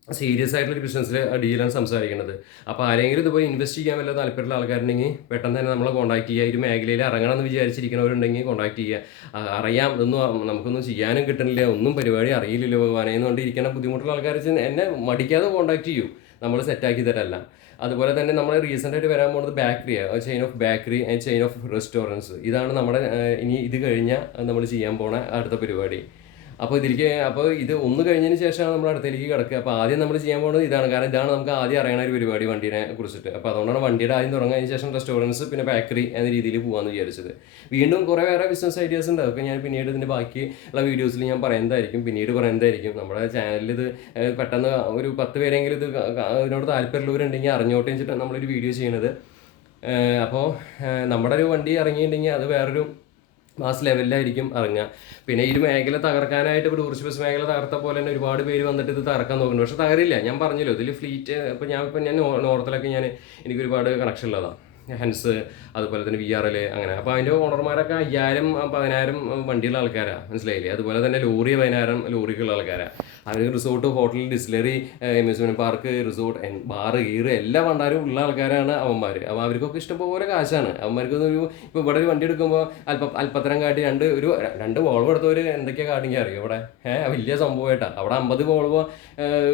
സീരിയസ് ആയിട്ടുള്ളൊരു ബിസിനസ്സിൽ ഡീലാണ് സംസാരിക്കുന്നത്. അപ്പോൾ ആരെങ്കിലും ഇതുപോലെ ഇൻവെസ്റ്റ് ചെയ്യാൻ വല്ല താല്പര്യമുള്ള ആൾക്കാരുണ്ടെങ്കിൽ പെട്ടെന്ന് തന്നെ നമ്മളെ കോൺടാക്ട് ചെയ്യുക. ഈ ഒരു മേഖലയിൽ ഇറങ്ങണം എന്ന് വിചാരിച്ചിരിക്കുന്നവരുണ്ടെങ്കിൽ കോൺടാക്ട് ചെയ്യുക. അറിയാം, ഇതൊന്നും നമുക്കൊന്നും ചെയ്യാനും കിട്ടണില്ല, ഒന്നും പരിപാടി അറിയില്ലല്ലോ ഭഗവാനെ എന്നുകൊണ്ട് ഇരിക്കുന്ന ബുദ്ധിമുട്ടുള്ള ആൾക്കാർ എന്നെ മടിക്കാതെ കോൺടാക്ട് ചെയ്യൂ, നമ്മൾ സെറ്റാക്കി തരല്ല. അതുപോലെ തന്നെ നമ്മൾ റീസെൻ്റ് ആയിട്ട് വരാൻ പോകുന്നത് ബേക്കറിയാണ്, chain of bakery and chain of restaurants. ഇതാണ് നമ്മുടെ ഇനി ഇത് കഴിഞ്ഞാൽ നമ്മൾ ചെയ്യാൻ പോണ അടുത്ത പരിപാടി. അപ്പോൾ ഇത് ഒന്ന് കഴിഞ്ഞതിന് ശേഷമാണ് നമ്മൾ അടുത്തേക്ക് കിടക്കുക. അപ്പോൾ ആദ്യം നമ്മൾ ചെയ്യാൻ പോകുന്നത് ഇതാണ്. കാരണം ഇതാണ് നമുക്ക് ആദ്യം അറിയണ ഒരു പരിപാടി വണ്ടീനെ കുറിച്ചിട്ട്. അപ്പോൾ അതുകൊണ്ടാണ് വണ്ടിയുടെ ആദ്യം തുടങ്ങിയതിന് ശേഷം റെസ്റ്റോറൻറ്റ്സ് പിന്നെ ബേക്കറി എന്ന രീതിയിൽ പോകാമെന്ന് വിചാരിച്ചത്. വീണ്ടും കുറേ വേറെ ബിസിനസ് ഐഡിയാസ് ഉണ്ട്, അതൊക്കെ ഞാൻ പിന്നീട് ഇതിൻ്റെ ബാക്കിയുള്ള വീഡിയോസിൽ ഞാൻ പറയുന്നതായിരിക്കും. നമ്മുടെ ചാനലിൽ ഇത് പെട്ടെന്ന് ഒരു 10 പേരെങ്കിലും ഇതിനോട് താല്പര്യമുള്ളവരുണ്ടെങ്കിൽ അറിഞ്ഞോട്ടെ വെച്ചിട്ട് നമ്മളൊരു വീഡിയോ ചെയ്യണത്. അപ്പോൾ നമ്മുടെ ഒരു വണ്ടി ഇറങ്ങിയിട്ടുണ്ടെങ്കിൽ അത് വേറൊരു മാസ് ലെവലിലായിരിക്കും ഇറങ്ങുക. പിന്നെ ഈ ഒരു മേഖല തകർക്കാനായിട്ട് ഇപ്പോൾ ടൂറിസ്റ്റ് ബസ് മേഖല തകർത്ത പോലെ തന്നെ ഒരുപാട് പേര് വന്നിട്ട് ഇത് തകർക്കാൻ നോക്കുന്നുണ്ട്. പക്ഷെ തകരില്ല. ഞാൻ പറഞ്ഞല്ലോ, ഇതിൽ ഫ്ലീറ്റ് ഇപ്പോൾ ഞാൻ നോർത്തിലൊക്കെ എനിക്ക് ഒരുപാട് കണക്ഷൻ ഉള്ളതാണ്. ഹെൻസ്, അതുപോലെ തന്നെ VRL അങ്ങനെ. അപ്പോൾ അതിൻ്റെ ഓണർമാരൊക്കെ 5000 10,000 വണ്ടിയുള്ള ആൾക്കാരാണ്, മനസ്സിലായില്ലേ. അതുപോലെ തന്നെ 10,000 ലോറിക്കുള്ള ആൾക്കാരാണ്. അവർ resort, hotel, distillery, amusement park, resort, bar, ഗീറ് എല്ലാ ഭണ്ഡാരവും ഉള്ള ആൾക്കാരാണ് അവന്മാർ. അപ്പോൾ അവർക്കൊക്കെ ഇഷ്ടംപോലെ കാശാണ്. അവന്മാർക്കൊരു ഇപ്പോൾ ഇവിടെ ഒരു വണ്ടി എടുക്കുമ്പോൾ അല്പത്തരം കാട്ടി രണ്ട് വോൾവോ എടുത്തവർ എന്തൊക്കെയാണ് കാട്ടിങ്ങി അറിയോ ഇവിടെ വലിയ സംഭവമായിട്ടാണ്. അവിടെ 50 വോൾവോ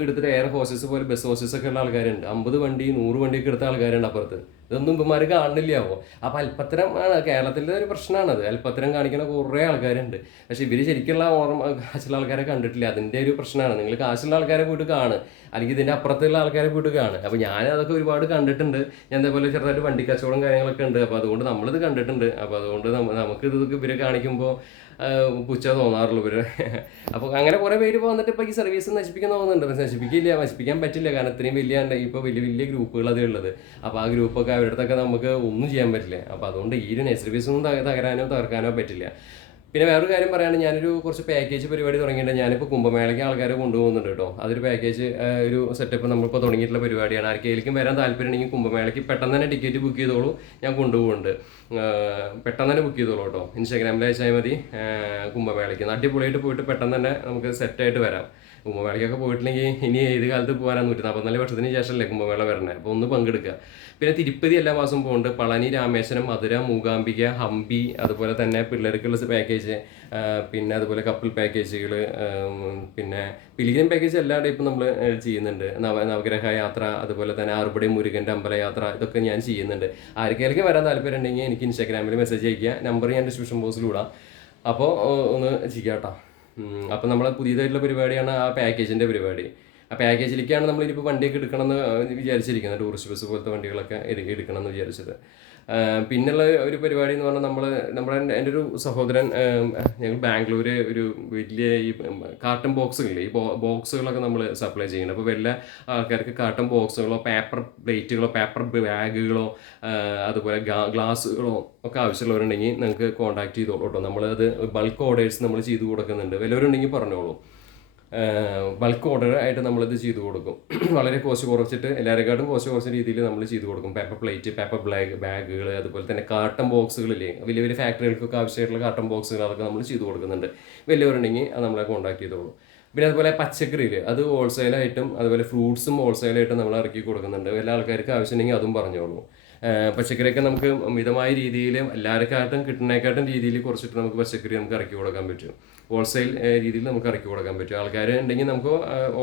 എടുത്തിട്ട് എയർ ഹോസ്റ്റസ് പോലെ ബസ് ഹോസ്റ്റസ് ഒക്കെ ഉള്ള ആൾക്കാരുണ്ട്. 50 വണ്ടി 100 വണ്ടിയൊക്കെ എടുത്ത ആൾക്കാരുണ്ട് അപ്പുറത്ത്. ഇതൊന്നും ഇവന്മാർ കാണില്ലാവോ. അപ്പോൾ അല്പത്തരം ആണ് കേരളത്തിലെ ഒരു പ്രശ്നമാണത്. അല്പത്തരം കാണിക്കുന്ന കുറേ ആൾക്കാരുണ്ട്. പക്ഷെ ഇവർ ശരിക്കുള്ള കാശുള്ള ആൾക്കാരെ കണ്ടിട്ടില്ല. അതിൻ്റെ ഒരു പ്രശ്നമാണ്. നിങ്ങൾ കാശുള്ള ആൾക്കാരെ പോയിട്ട് കാണുക, അല്ലെങ്കിൽ ഇതിൻ്റെ അപ്പുറത്തുള്ള ആൾക്കാരെ പോയിട്ട് കാണുക. അപ്പോൾ ഞാൻ അതൊക്കെ ഒരുപാട് കണ്ടിട്ടുണ്ട്. ഞാൻ അതേപോലെ ചെറുതായിട്ട് വണ്ടി കച്ചവടം കാര്യങ്ങളൊക്കെ ഉണ്ട്. അപ്പോൾ അതുകൊണ്ട് നമ്മളിത് കണ്ടിട്ടുണ്ട്. അപ്പോൾ അതുകൊണ്ട് നമുക്കിത് ഇവരെ കാണിക്കുമ്പോൾ പുച്ഛ തോന്നാറുള്ളൂ ഇവർ. അപ്പോൾ അങ്ങനെ കുറേ പേര് വന്നിട്ട് ഇപ്പോൾ ഈ സർവീസ് നശിപ്പിക്കാൻ തോന്നുന്നുണ്ട്. പക്ഷേ നശിപ്പിക്കാൻ പറ്റില്ല. കാരണം ഇത്രയും ഇപ്പോൾ വലിയ ഗ്രൂപ്പുകൾ അതിലുള്ളത്. അപ്പോൾ ആ ഗ്രൂപ്പൊക്കെ അവരുടെ അടുത്തൊക്കെ നമുക്ക് ഒന്നും ചെയ്യാൻ പറ്റില്ല. അപ്പോൾ അതുകൊണ്ട് ഈ ഒരു സർവീസൊന്നും തകർക്കാനോ പറ്റില്ല. പിന്നെ വേറൊരു കാര്യം പറയുകയാണെങ്കിൽ ഞാനൊരു കുറച്ച് പാക്കേജ് പരിപാടി തുടങ്ങിയിട്ടുണ്ട്. ഞാനിപ്പോൾ കുംഭമേളയ്ക്ക് ആൾക്കാരെ കൊണ്ടുപോകുന്നുണ്ട് കേട്ടോ. അതൊരു പാക്കേജ് ഒരു സെറ്റപ്പ് നമ്മളിപ്പോൾ തുടങ്ങിയിട്ടുള്ള പരിപാടിയാണ്. ആർക്കെങ്കിലും വരാൻ താല്പര്യം ഉണ്ടെങ്കിൽ കുംഭമേളയ്ക്ക് പെട്ടെന്ന് തന്നെ ടിക്കറ്റ് ബുക്ക് ചെയ്തോളൂ, ഞാൻ കൊണ്ടുപോകുന്നുണ്ട്. പെട്ടെന്ന് തന്നെ ബുക്ക് ചെയ്തോളൂ കേട്ടോ. ഇൻസ്റ്റാഗ്രാമിൽ അയച്ചാൽ മതി. കുംഭമേളയ്ക്ക് അടിപൊളിയായിട്ട് പോയിട്ട് പെട്ടെന്ന് തന്നെ നമുക്ക് സെറ്റായിട്ട് വരാം. കുംഭമേളയ്ക്കൊക്കെ പോയിട്ടില്ലെങ്കിൽ ഇനി ഏത് കാലത്ത് പോകാനാണ് 144 വർഷത്തിന് ശേഷമല്ലേ കുംഭമേള വരണേ. അപ്പോൾ ഒന്ന് പങ്കെടുക്കുക. പിന്നെ തിരുപ്പതി എല്ലാ മാസവും പോകുന്നുണ്ട്. പളനി, രാമേശ്വരം, മധുര, മൂകാംബിക, ഹംപി, അതുപോലെ തന്നെ പിള്ളേർക്കുള്ള പാക്കേജ്, പിന്നെ അതുപോലെ കപ്പിൾ പാക്കേജുകൾ, പിന്നെ പിലിഗ്രിം പാക്കേജ് എല്ലാ ടൈപ്പും നമ്മൾ ചെയ്യുന്നുണ്ട്. നവഗ്രഹ യാത്ര, അതുപോലെ തന്നെ ആറുപടി മുരുകൻ്റെ അമ്പലയാത്ര, ഇതൊക്കെ ഞാൻ ചെയ്യുന്നുണ്ട്. ആർക്കെങ്കിലും വരാൻ താല്പര്യം ഉണ്ടെങ്കിൽ എനിക്ക് ഇൻസ്റ്റാഗ്രാമിൽ മെസ്സേജ് അയക്കുക. നമ്പർ ഞാൻ ഡിസ്ക്രിപ്ഷൻ ബോക്സിൽ ഇടാം. അപ്പോൾ ഒന്ന് ചെയ്യാം കേട്ടോ. അപ്പോൾ നമ്മളെ പുതിയതായിട്ടുള്ള പരിപാടിയാണ് ആ പാക്കേജിൻ്റെ പരിപാടി. ആ പാക്കേജിലേക്കാണ് നമ്മളിപ്പോൾ വണ്ടിയൊക്കെ എടുക്കണമെന്ന് വിചാരിച്ചിരിക്കുന്നത്. ടൂറിസ്റ്റ് ബസ് പോലത്തെ വണ്ടികളൊക്കെ എടുക്കണമെന്ന് വിചാരിച്ചത്. പിന്നുള്ള ഒരു പരിപാടി എന്ന് പറഞ്ഞാൽ എൻ്റെ ഒരു സഹോദരൻ ഞങ്ങൾ ബാംഗ്ലൂർ ഒരു വലിയ ഈ കാർട്ടൺ ബോക്സുകളില്ലേ, ഈ ബോക്സുകളൊക്കെ നമ്മൾ സപ്ലൈ ചെയ്യുന്നുണ്ട്. അപ്പോൾ വല്ല ആൾക്കാർക്ക് കാർട്ടൺ ബോക്സുകളോ പേപ്പർ പ്ലേറ്റുകളോ പേപ്പർ ബാഗുകളോ അതുപോലെ ഗ്ലാസ്സുകളോ ഒക്കെ ആവശ്യമുള്ളവരുണ്ടെങ്കിൽ നിങ്ങൾക്ക് കോൺടാക്ട് ചെയ്തോളൂ കേട്ടോ. നമ്മളത് ബൾക്ക് ഓർഡേഴ്സ് നമ്മൾ ചെയ്ത് കൊടുക്കുന്നുണ്ട്. വല്ലവരുണ്ടെങ്കിൽ പറഞ്ഞോളൂ. ബൾക്ക് ഓർഡർ ആയിട്ട് നമ്മളിത് ചെയ്തു കൊടുക്കും. വളരെ കോസ്റ്റ് കുറച്ചിട്ട് എല്ലാവരെക്കാട്ടും കോസ്റ്റ് കുറച്ച രീതിയിൽ നമ്മൾ ചെയ്തു കൊടുക്കും. പേപ്പർ പ്ലേറ്റ്, പേപ്പർ ബാഗുകൾ, അതുപോലെ തന്നെ കാർട്ടൺ ബോക്സുകളില്ലേ, വലിയ ഫാക്ടറികൾക്കൊക്കെ ആവശ്യമായിട്ടുള്ള കാർട്ടൺ ബോക്സുകൾ, അതൊക്കെ നമ്മൾ ചെയ്തു കൊടുക്കുന്നുണ്ട്. വലിയവരുണ്ടെങ്കിൽ അത് നമ്മളെ കോൺടാക്ട് ചെയ്തോളൂ. പിന്നെ അതുപോലെ പച്ചക്കറിയിൽ അത് ഹോൾസെയിലായിട്ടും അതുപോലെ ഫ്രൂട്ട്സും ഹോൾസെയിലായിട്ടും നമ്മൾ ഇറക്കി കൊടുക്കുന്നുണ്ട്. എല്ലാ ആൾക്കാർക്ക് ആവശ്യമുണ്ടെങ്കിൽ അതും പറഞ്ഞോളൂ. പച്ചക്കറിയൊക്കെ നമുക്ക് മിതമായ രീതിയിൽ എല്ലാവരെക്കാട്ടും കിട്ടുന്നതിനെക്കാട്ടും രീതിയിൽ കുറച്ചിട്ട് നമുക്ക് പച്ചക്കറി നമുക്ക് ഇറക്കി കൊടുക്കാൻ പറ്റും. ഹോൾസെയിൽ രീതിയിൽ നമുക്ക് ഇറക്കി കൊടുക്കാൻ പറ്റും. ആൾക്കാർ ഉണ്ടെങ്കിൽ നമുക്ക്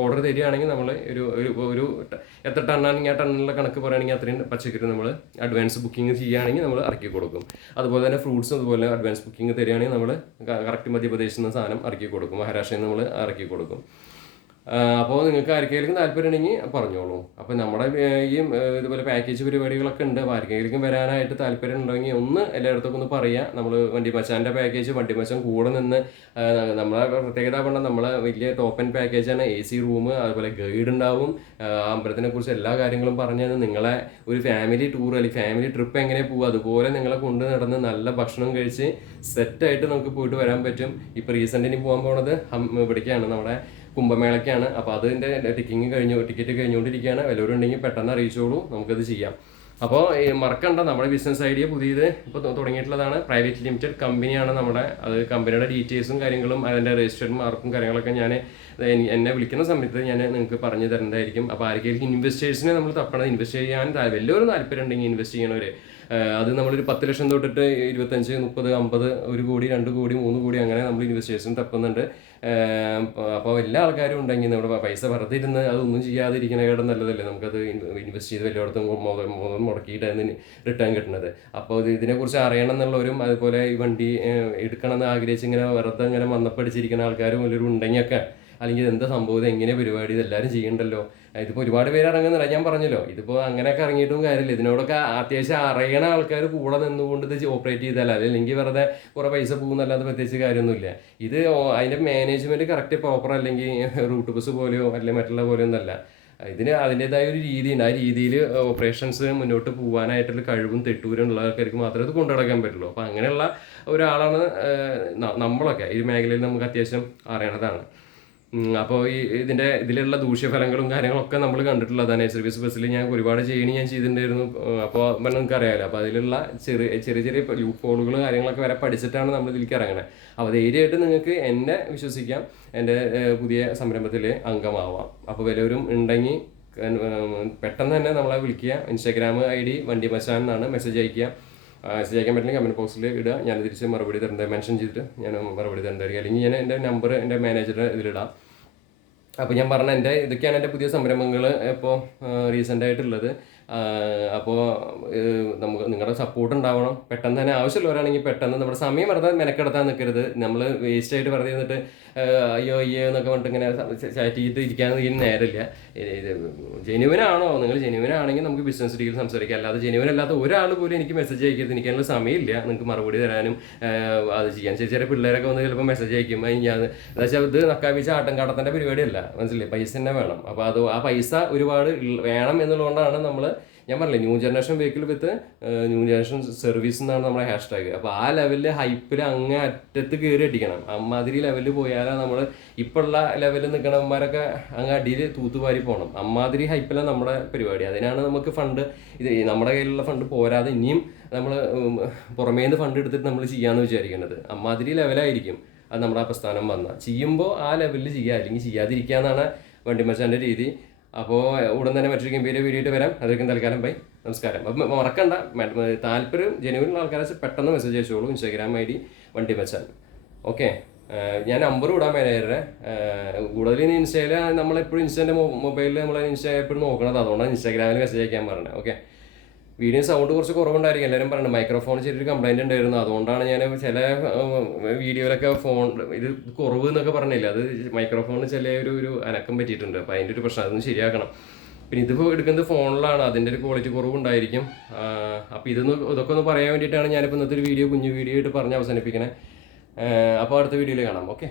ഓർഡർ തരികയാണെങ്കിൽ നമ്മൾ ഒരു ഒരു ഒരു എത്ര ടണ്ണാണെങ്കിൽ ആ ടണ്ണിലുള്ള കണക്ക് പറയുകയാണെങ്കിൽ അത്രയും പച്ചക്കറി നമ്മൾ അഡ്വാൻസ് ബുക്കിംഗ് ചെയ്യുകയാണെങ്കിൽ നമ്മൾ ഇറക്കി കൊടുക്കും. അതുപോലെ തന്നെ ഫ്രൂട്ട്സും അതുപോലെ അഡ്വാൻസ് ബുക്കിംഗ് തരികയാണെങ്കിൽ നമ്മൾ കറക്റ്റ് മധ്യപ്രദേശിൽ നിന്ന് സാധനം ഇറക്കി കൊടുക്കും, മഹാരാഷ്ട്രയിൽ നിന്ന് നമ്മൾ ഇറക്കി കൊടുക്കും. അപ്പോൾ നിങ്ങൾക്ക് ആർക്കെങ്കിലും താല്പര്യം ഉണ്ടെങ്കിൽ പറഞ്ഞോളൂ. അപ്പോൾ നമ്മുടെ ഈ ഇതുപോലെ പാക്കേജ് പരിപാടികളൊക്കെ ഉണ്ട്. അപ്പോൾ ആർക്കെങ്കിലും വരാനായിട്ട് താല്പര്യം ഉണ്ടെങ്കിൽ ഒന്ന് എല്ലായിടത്തൊക്കെ ഒന്ന് പറയുക. നമ്മൾ വണ്ടിമച്ചാൻ്റെ പാക്കേജ്, വണ്ടിമച്ചാൻ കൂടെ നിന്ന് നമ്മളെ പ്രത്യേകത പറഞ്ഞാൽ നമ്മളെ വലിയ ടോപ്പ് ആൻഡ് പാക്കേജാണ്. AC റൂം, അതുപോലെ ഗൈഡ് ഉണ്ടാവും, അമ്പലത്തിനെ കുറിച്ച് എല്ലാ കാര്യങ്ങളും പറഞ്ഞാൽ നിങ്ങളെ ഒരു ഫാമിലി ടൂർ അല്ലെങ്കിൽ ഫാമിലി ട്രിപ്പ് എങ്ങനെ പോകും അതുപോലെ നിങ്ങളെ കൊണ്ട് നടന്ന് നല്ല ഭക്ഷണം കഴിച്ച് സെറ്റായിട്ട് നമുക്ക് പോയിട്ട് വരാൻ പറ്റും. ഇപ്പോൾ റീസെൻ്റിന് പോകാൻ പോണത് ഇവിടേക്കാണ്, നമ്മുടെ കുംഭമേളയ്ക്കാണ്. അപ്പോൾ അതിൻ്റെ ടിക്കറ്റ് കഴിഞ്ഞുകൊണ്ടിരിക്കുകയാണ്. വല്ലവരും ഉണ്ടെങ്കിൽ പെട്ടെന്ന് അറിയിച്ചോളൂ, നമുക്കത് ചെയ്യാം. അപ്പോൾ മറക്കണ്ട, നമ്മുടെ ബിസിനസ് ഐഡിയ പുതിയത് ഇപ്പോൾ തുടങ്ങിയിട്ടുള്ളതാണ്. പ്രൈവറ്റ് ലിമിറ്റഡ് കമ്പനിയാണ് നമ്മുടെ. അത് കമ്പനിയുടെ ഡീറ്റെയിൽസും കാര്യങ്ങളും അതിൻ്റെ രജിസ്റ്റേഡ് മാർക്കും കാര്യങ്ങളൊക്കെ ഞാൻ എന്നെ വിളിക്കുന്ന സമയത്ത് ഞാൻ നിങ്ങൾക്ക് പറഞ്ഞു തരേണ്ടതായിരിക്കും. അപ്പോൾ ആർക്കെങ്കിലും ഇൻവെസ്റ്റേഴ്സിനെ നമ്മൾ തപ്പണത്, ഇൻവെസ്റ്റ് ചെയ്യാൻ വലിയൊരു താല്പര്യം ഉണ്ടെങ്കിൽ ഇൻവെസ്റ്റ് ചെയ്യണവർ, അത് നമ്മളൊരു 10 ലക്ഷം തൊട്ടിട്ട് 25, 30, 50, 1 കോടി, 2 കോടി, 3 കോടി അങ്ങനെ നമ്മൾ ഇൻവെസ്റ്റേഴ്സിന് തപ്പുന്നുണ്ട്. അപ്പോൾ എല്ലാ ആൾക്കാരും ഉണ്ടെങ്കിൽ നമ്മുടെ പൈസ വെറുതെ ഇരുന്ന് അതൊന്നും ചെയ്യാതിരിക്കണേക്കാളും നല്ലതല്ലേ നമുക്കത് ഇൻവെസ്റ്റ് ചെയ്ത് എല്ലായിടത്തും മുടക്കിയിട്ട് അതിന് റിട്ടേൺ കിട്ടുന്നത്. അപ്പോൾ ഇതിനെക്കുറിച്ച് അറിയണം എന്നുള്ളവരും അതുപോലെ ഈ വണ്ടി എടുക്കണമെന്ന് ആഗ്രഹിച്ച് ഇങ്ങനെ വെറുതെ ഇങ്ങനെ മന്നപ്പടിച്ചിരിക്കുന്ന ആൾക്കാരും വല്ലവരും ഉണ്ടെങ്കിലൊക്കെ, അല്ലെങ്കിൽ എന്താ സംഭവം, എങ്ങനെ പരിപാടി, ഇതെല്ലാവരും ചെയ്യണ്ടല്ലോ, ഇതിപ്പോൾ ഒരുപാട് പേര് ഇറങ്ങുന്നില്ല, ഞാൻ പറഞ്ഞല്ലോ. ഇതിപ്പോൾ അങ്ങനെയൊക്കെ ഇറങ്ങിയിട്ടും കാര്യമില്ല. ഇതിനോടൊക്കെ അത്യാവശ്യം അറിയണ ആൾക്കാർ കൂടെ നിന്നുകൊണ്ട് ഇത് ഓപ്പറേറ്റ് ചെയ്താലോ, അല്ലെങ്കിൽ വെറുതെ കുറേ പൈസ പോകുന്നല്ലാതെ പ്രത്യേകിച്ച് കാര്യമൊന്നുമില്ല. ഇത് അതിൻ്റെ മാനേജ്മെൻറ്റ് കറക്റ്റ് പ്രോപ്പർ അല്ലെങ്കിൽ റൂട്ട് ബസ് പോലെയോ അല്ലെങ്കിൽ മറ്റുള്ള പോലെയോ ഒന്നല്ല. ഇതിന് അതിൻ്റെതായ ഒരു രീതിയുണ്ട്. ആ രീതിയിൽ ഓപ്പറേഷൻസ് മുന്നോട്ട് പോകാനായിട്ടുള്ള കഴിവും തെട്ടൂരും ഉള്ള ആൾക്കാർക്ക് മാത്രമേ ഇത് കൊണ്ടു നടക്കാൻ പറ്റുള്ളൂ. അപ്പോൾ അങ്ങനെയുള്ള ഒരാളാണ് നമ്മളൊക്കെ. ഈ മേഖലയിൽ നമുക്ക് അത്യാവശ്യം അറിയണതാണ്. അപ്പോൾ ഇതിലുള്ള ദൂഷ്യഫലങ്ങളും കാര്യങ്ങളൊക്കെ നമ്മൾ കണ്ടിട്ടുള്ളതാണ്. സർവീസ് ബസ്സിൽ ഞാൻ ഒരുപാട് ഞാൻ ചെയ്തിട്ടുണ്ടായിരുന്നു. അപ്പോൾ നിങ്ങൾക്ക് അറിയാമല്ലോ. അപ്പോൾ അതിലുള്ള ചെറിയ ലൂപ്പ് ഹോളുകൾ കാര്യങ്ങളൊക്കെ വരെ പഠിച്ചിട്ടാണ് നമ്മൾ ഇതിലേക്ക് ഇറങ്ങുന്നത്. അപ്പോൾ ധൈര്യമായിട്ട് നിങ്ങൾക്ക് എന്നെ വിശ്വസിക്കാം, എൻ്റെ പുതിയ സംരംഭത്തിൽ അംഗമാവാം. അപ്പോൾ വല്ലവരും ഉണ്ടെങ്കിൽ പെട്ടെന്ന് തന്നെ നമ്മളെ വിളിക്കുക. ഇൻസ്റ്റാഗ്രാം ID വണ്ടിമച്ചാൻ എന്നാണ്. മെസ്സേജ് അയക്കുക. മെസ്സേജ് അയക്കാൻ പറ്റില്ലെങ്കിൽ കമൻറ്റ് ബോക്സിൽ ഇടുക. ഞാൻ തിരിച്ച് മറുപടി തരേണ്ടത് മെൻഷൻ ചെയ്തിട്ട് ഞാൻ മറുപടി തരേണ്ടതായിരിക്കും. അല്ലെങ്കിൽ ഞാൻ എൻ്റെ നമ്പർ എൻ്റെ മാനേജറുടെ ഇതിലിടാം. അപ്പോൾ ഞാൻ പറഞ്ഞ ഇതൊക്കെയാണ് എൻ്റെ പുതിയ സംരംഭങ്ങൾ ഇപ്പോൾ റീസെൻ്റായിട്ടുള്ളത്. അപ്പോൾ നമുക്ക് നിങ്ങളുടെ സപ്പോർട്ട് ഉണ്ടാവണം. പെട്ടെന്ന് തന്നെ ആവശ്യമുള്ളവരാണെങ്കിൽ പെട്ടെന്ന് നമ്മുടെ സമയം വെറുതെ മെനക്കെടുത്താൻ നിൽക്കരുത്. നമ്മൾ വേസ്റ്റായിട്ട് വെറുതെ ഇരുന്നിട്ട് അയ്യോ എന്നൊക്കെ പറഞ്ഞിട്ട് ഇങ്ങനെ ചാറ്റ് ചെയ്തിട്ട് ഇരിക്കാനൊന്നും നേരമില്ല. ഇത് ജെന്യുവനാണോ, നിങ്ങൾ ജെന്യുവനാണെങ്കിൽ നമുക്ക് ബിസിനസ് ഡീൽ സംസാരിക്കാം. അല്ലാതെ ജെന്യുവൻ അല്ലാത്ത ഒരാൾ പോലും എനിക്ക് മെസ്സേജ് അയക്കരുത്. എനിക്ക് അതിനുള്ള സമയമില്ല നിങ്ങൾക്ക് മറുപടി തരാനും അത് ചെയ്യാൻ. ചെറിയ പിള്ളേരൊക്കെ വന്ന് ചിലപ്പോൾ മെസ്സേജ് അയക്കും. ഞാൻ എന്താ വെച്ചാൽ ഇത് നക്കാപ്പിച്ച ആട്ടം കാട്ടത്തിൻ്റെ പരിപാടിയല്ല, മനസ്സിലായി? പൈസ തന്നെ വേണം. അപ്പോൾ ആ പൈസ ഒരുപാട് വേണം എന്നുള്ളതുകൊണ്ടാണ് നമ്മൾ, ഞാൻ പറഞ്ഞില്ലേ, new generation vehicle with new generation service എന്നാണ് നമ്മുടെ #. അപ്പോൾ ആ ലെവലിൽ ഹൈപ്പിൽ അങ്ങ് അറ്റത്ത് കയറി അടിക്കണം. അമ്മാതിരി ലെവലിൽ പോയാലാണ് നമ്മൾ ഇപ്പോഴുള്ള ലെവലിൽ നിൽക്കണവന്മാരൊക്കെ അങ്ങ് അടിയിൽ തൂത്തുവാരി പോകണം. അമ്മാതിരി ഹൈപ്പിലാണ് നമ്മുടെ പരിപാടി. അതിനാണ് നമുക്ക് ഫണ്ട്, ഇത് നമ്മുടെ കയ്യിലുള്ള ഫണ്ട് പോരാതെ ഇനിയും നമ്മൾ പുറമേ നിന്ന് ഫണ്ട് എടുത്തിട്ട് നമ്മൾ ചെയ്യാമെന്ന് വിചാരിക്കുന്നത്. അമ്മാതിരി ലെവലായിരിക്കും അത് നമ്മുടെ പ്രസ്ഥാനം വന്നാൽ. ചെയ്യുമ്പോൾ ആ ലെവലിൽ ചെയ്യുക, അല്ലെങ്കിൽ ചെയ്യാതിരിക്കുക എന്നാണ് വണ്ടിമച്ചാൻ്റെ രീതി. അപ്പോൾ ഉടൻ തന്നെ മറ്റൊരു ഗംഭീര വീഡിയോ വരാം. അതൊക്കെ തൽക്കാലം ബൈ, നമസ്കാരം. അപ്പം മറക്കണ്ട, താല്പര്യം ജെനുവിനുള്ള ആൾക്കാരെ പെട്ടെന്ന് മെസ്സേജ് അയച്ചോളൂ. Instagram ID Vandimachan. ഓക്കെ, ഞാൻ നമ്പർ വിടാൻ മാനേജറെ. കൂടുതൽ ഇൻസ്റ്റയിൽ നമ്മളെപ്പോഴും ഇൻസ്റ്റൻ്റെ മൊബൈലിൽ നമ്മൾ ഇൻസ്റ്റ എപ്പോഴും നോക്കണത്, അതുകൊണ്ടാണ് ഇൻസ്റ്റാഗ്രാമിൽ മെസ്സേജ് അയക്കാൻ പറഞ്ഞത്. ഓക്കെ, വീഡിയോ സൗണ്ട് കുറച്ച് കുറവുണ്ടായിരിക്കും. എല്ലാവരും പറയുന്നത് മൈക്രോഫോൺ ചെറിയൊരു കംപ്ലൈൻറ്റ് ഉണ്ടായിരുന്നു. അതുകൊണ്ടാണ് ഞാൻ ചില വീഡിയോയിലൊക്കെ ഇത് കുറവ് എന്നൊക്കെ പറഞ്ഞില്ല. അത് മൈക്രോഫോണിന് ചില ഒരു അനക്കം പറ്റിയിട്ടുണ്ട്. അപ്പോൾ അതിൻ്റെ ഒരു പ്രശ്നം, അതൊന്ന് ശരിയാക്കണം. പിന്നെ ഇതിപ്പോൾ എടുക്കുന്നത് ഫോണിലാണ്, അതിൻ്റെ ഒരു ക്വാളിറ്റി കുറവുണ്ടായിരിക്കും. അപ്പോൾ ഇതൊക്കെ ഒന്ന് പറയാൻ വേണ്ടിയിട്ടാണ് ഞാനിപ്പോൾ ഇന്നത്തെ ഒരു കുഞ്ഞു വീഡിയോ ആയിട്ട് പറഞ്ഞ് അവസാനിപ്പിക്കണേ. അപ്പോൾ അടുത്ത വീഡിയോയിൽ കാണാം. ഓക്കെ.